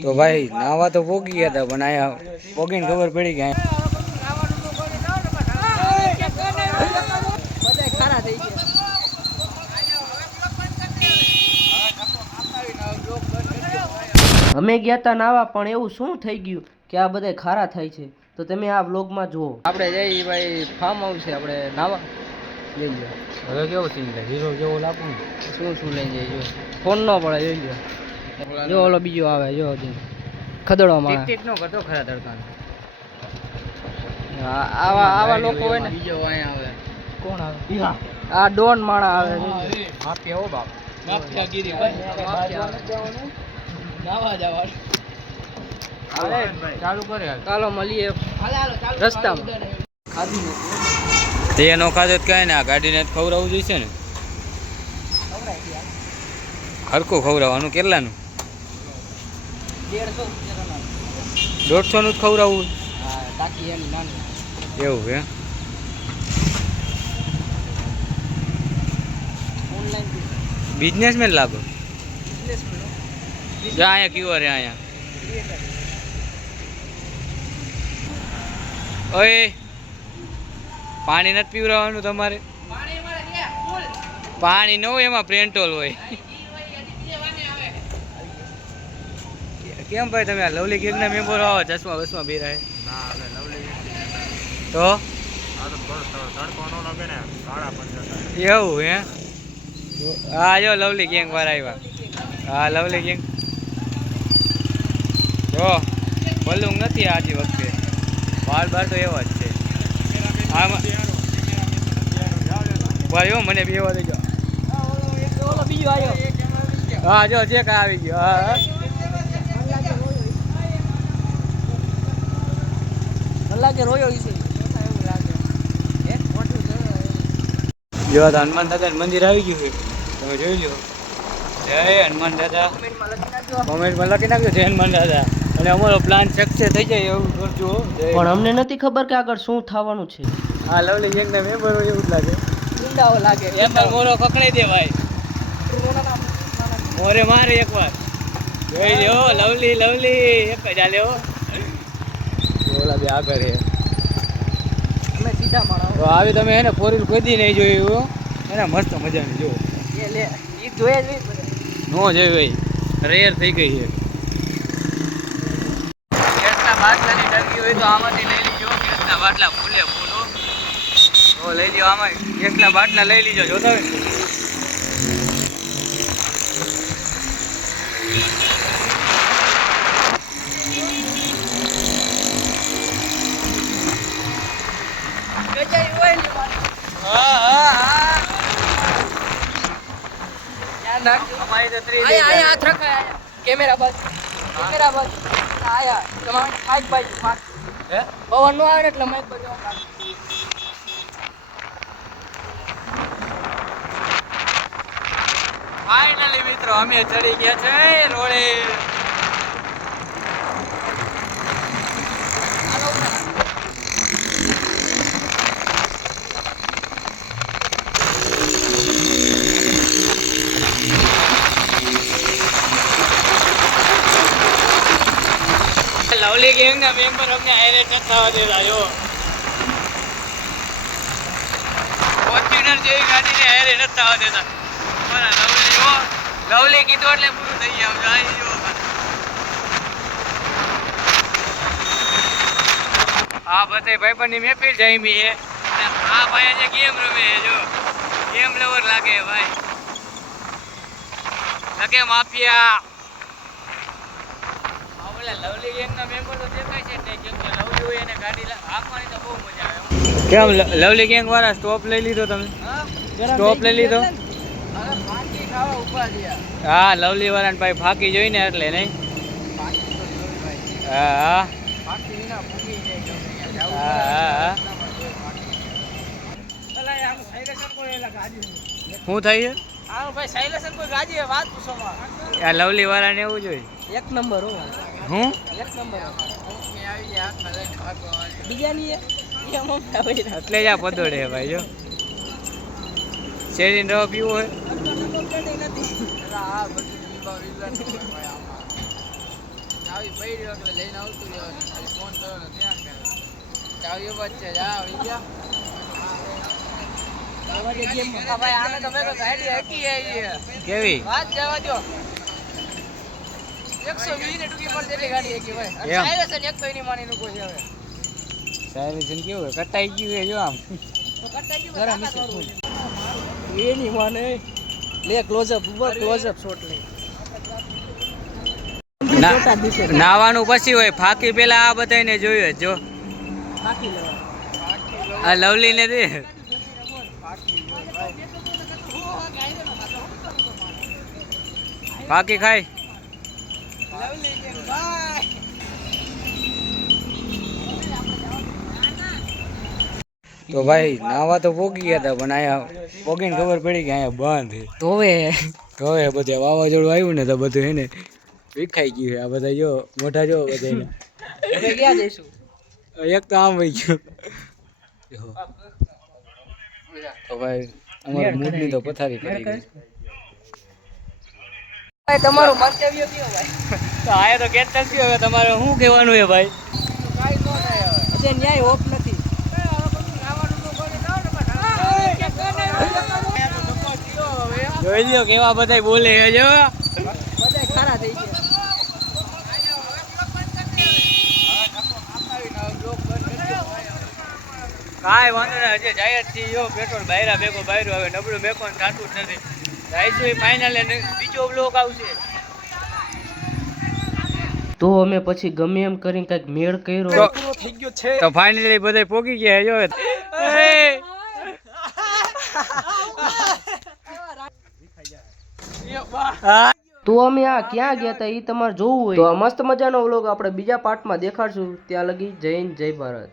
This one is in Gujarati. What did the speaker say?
તો ભાઈ નાવા તો પોગી ગયા હતા પણ આયા પોગીને ખબર પડી કે અમે ગયા તા નાવા પણ એવું શું થઈ ગયું કે આ બધા ખારા થાય છે તો તમે આ વ્લોગમાં જુઓ. આપણે જઈએ ભાઈ ફાર્મ હાઉસ છે આપણે નાવા લઈ લો. હવે કેવું સીન છે હીરો જેવો લાગું શું શું લઈ જઈએ જો ફોન ન પડે જોઈ લો. જો ઓલો બીજો આવે જો ખદડવામાં ટિકિટ નો કરતો ખરા તડકાનો. આવા લોકો હોય ને બીજો અહીંયા આવે કોણ આવે આ ડોન માણા આવે માફિયા હો બાપ માફિયાગીરી નાવા જવાનું ચાલુ કરે ચાલો મળીએ રસ્તામાં. તે નો ખાધો કઈ ને આ ગાડીને ખવડાવવું જોઈશે ને હરખું ખવડાવવાનું. કેટલાનું 150 નું જ ખવડાવવું એવું હે. બિઝનેસમેન લાગો અહીંયા ક્યુઆર હે અહીંયા. ઓય પાણી નથી પીવડાવવાનું તમારે. પાણી ન હોય એમાં પ્રેન્ટોલ હોય. કેમ ભાઈ તમે આ લવલી ગીરના મેમ્બર આવો ચશ્મા બસમાં બેરાય તો એવું હે. હા જો લવલી ગેંગ વાર આવ્યા. હા લવલી ગેંગ જો બલુંગ નથી આજી વખતે બાર બાર તો એવા જ છે. આમાં ભાઈ મને બેવા દેજો. બીજો આવ્યો હા જો જે કા આવી ગયો. હા લાગે રોયો છે એવું લાગે. જો હનુમાન દાદા મંદિર આવી ગયું છે તમે જોઈ લો. જય હનુમાન દાદા કોમેન્ટમાં લખી નાખજો જય હનુમાન દાદા અને અમારો પ્લાન સક્સેસ થઈ જાય એવું કરજો. પણ અમને નથી ખબર કે આગળ શું થવાનું છે. હા લવલી ગેંગના મેમ્બર હોય એવું જ લાગે. ગુંડાઓ લાગે એકવાર મોરો પકડાઈ દે ભાઈ. મોરે મારે એકવાર જોઈ લ્યો. લવલી લવલી એક જ આલ્યો ઓલા બે આગળ હે. અમે સીધા માણો તો આવી તમે હે ને ફોર વ્હીલ કોઈ દી નહીં જોયું એને મસ્ત મજાની જો એ લે ઈ જોયે જ નો જોઈ ભાઈ રેર થઈ ગઈ છે. ગેસના બાટલાની ડરકી હોય તો આમાંથી લઈ લીજો. ગેસના બાટલા ફૂલે ફૂલો તો લઈ લ્યો. આમાં ગેસના બાટલા લઈ લીજો જોતા હોય કેમેરા બસ આયા તમારે માઇક બાજુ પવન નો આવે એટલે માઇક બાજુ. ફાઇનલી મિત્રો અમે ચડી ગયા છે રોડે. લવલી ગેંગ ના મેમ્બર અમને હાઈરે ચખાવા દેતા જો. ફોર્ચ્યુનર જેવી ગાડીને હાઈરે નથી થવા દેતા. લવલી જો લવલી કીધું એટલે પૂરું થઈ ગયા. જાય જો આ બધે ભાઈબંધની મહેફિલ જામી છે અને આ ભાઈ આજે ગેમ રમે જો ગેમ લવર લાગે ભાઈ. લગે માફિયા લવલી ગેંગના મેમ્બર તો દેખાય છે ને કેમ કે લવલી હોય એને ગાડી હાંકવાની તો બહુ મજા આવે. કેમ લવલી ગેંગ વાળા સ્ટોપ લઈ લીધો તમે? સ્ટોપ લઈ લીધો? હા લવલી વાળાને ભાઈ ફાકી જોઈને એટલે નહીં. હા હા હા શું થાય છે? આ લવલી વાળાને એવું જોઈએ એક નંબર હો. હું એક નંબર બીજાની એટલે જ આ પદોડે ભાઈ જો શેરીને રવા પીવો હોય ચાવી પડી એટલે લઈને આવતું રહેવાનું. ખાલી ફોન કરવાનો ધ્યાન કરે. ચાવી બચ છે જા આવી ગયા. ભાઈ આને તો મેં ગાડી હકી આવી કેવી વાત જવા દો. 120 ને ટૂંકી પર જેટલી ગાડી હકી ભાઈ. સાયરસ ને એક તો એની માની નું કોઈ હવે. સાયરસ કેવું હોય કટાઈ ગયું હે જો આમ. તો કટાઈ ગયું જરા નીચે એની માને લે ક્લોઝઅપ શોટ લે. નાવાનું પછી હોય ફાકી પેલા આ બધાને જોયું જો ફાકી લેવા આ લવલી ને દે ફાકી ખાય તો ભાઈ નાવા તો પોગી ગયા હતા પણ અહીંયા પોગીને ખબર પડી કે અહીંયા બંધ તો હવે બધે વાવાઝોડું આવ્યું ને તો બધું એને વિખાઈ ગયું છે. આ બધા જો મોઢા જો બધા ક્યાં જઈશું એક તો આમ વહી ગયું. તો ભાઈ અમારું મૂડની તો પથારી કરી ગઈ. તમારું મંતવ્ય કયો ભાઈ? તો આયા તો કેન્સલ થયો. હવે તમારે શું કહેવાનું છે ભાઈ? કાઈ ન થાય હવે અજે ન્યાય હોપ નથી. જોઈ લ્યો કેવા બધા બોલે છે જો બધા ખારા થઈ ગયા. કાંઈ વાંધો નહીં હજી જાય જ છીએ. જો પેટ્રોલ બહાર ભેગો બહાર હવે નબળું મેકોન થતું જ નથી. જઈશું ફાઇનલ બીજો બ્લોક આવશે. તો અમે પછી ગમે એમ કરીને કંઈક મેળ કર્યો થઈ ગયો છે તો ફાઇનલી બધા પોગી ગયા જો. તો અમે આ ક્યાં ગયા હતા એ તમારે જોવું હોય તો આ મસ્ત મજાનો વ્લોગ આપણે બીજા પાર્ટમાં દેખાડશું. ત્યાં લગી જય હિન્દ જય ભારત.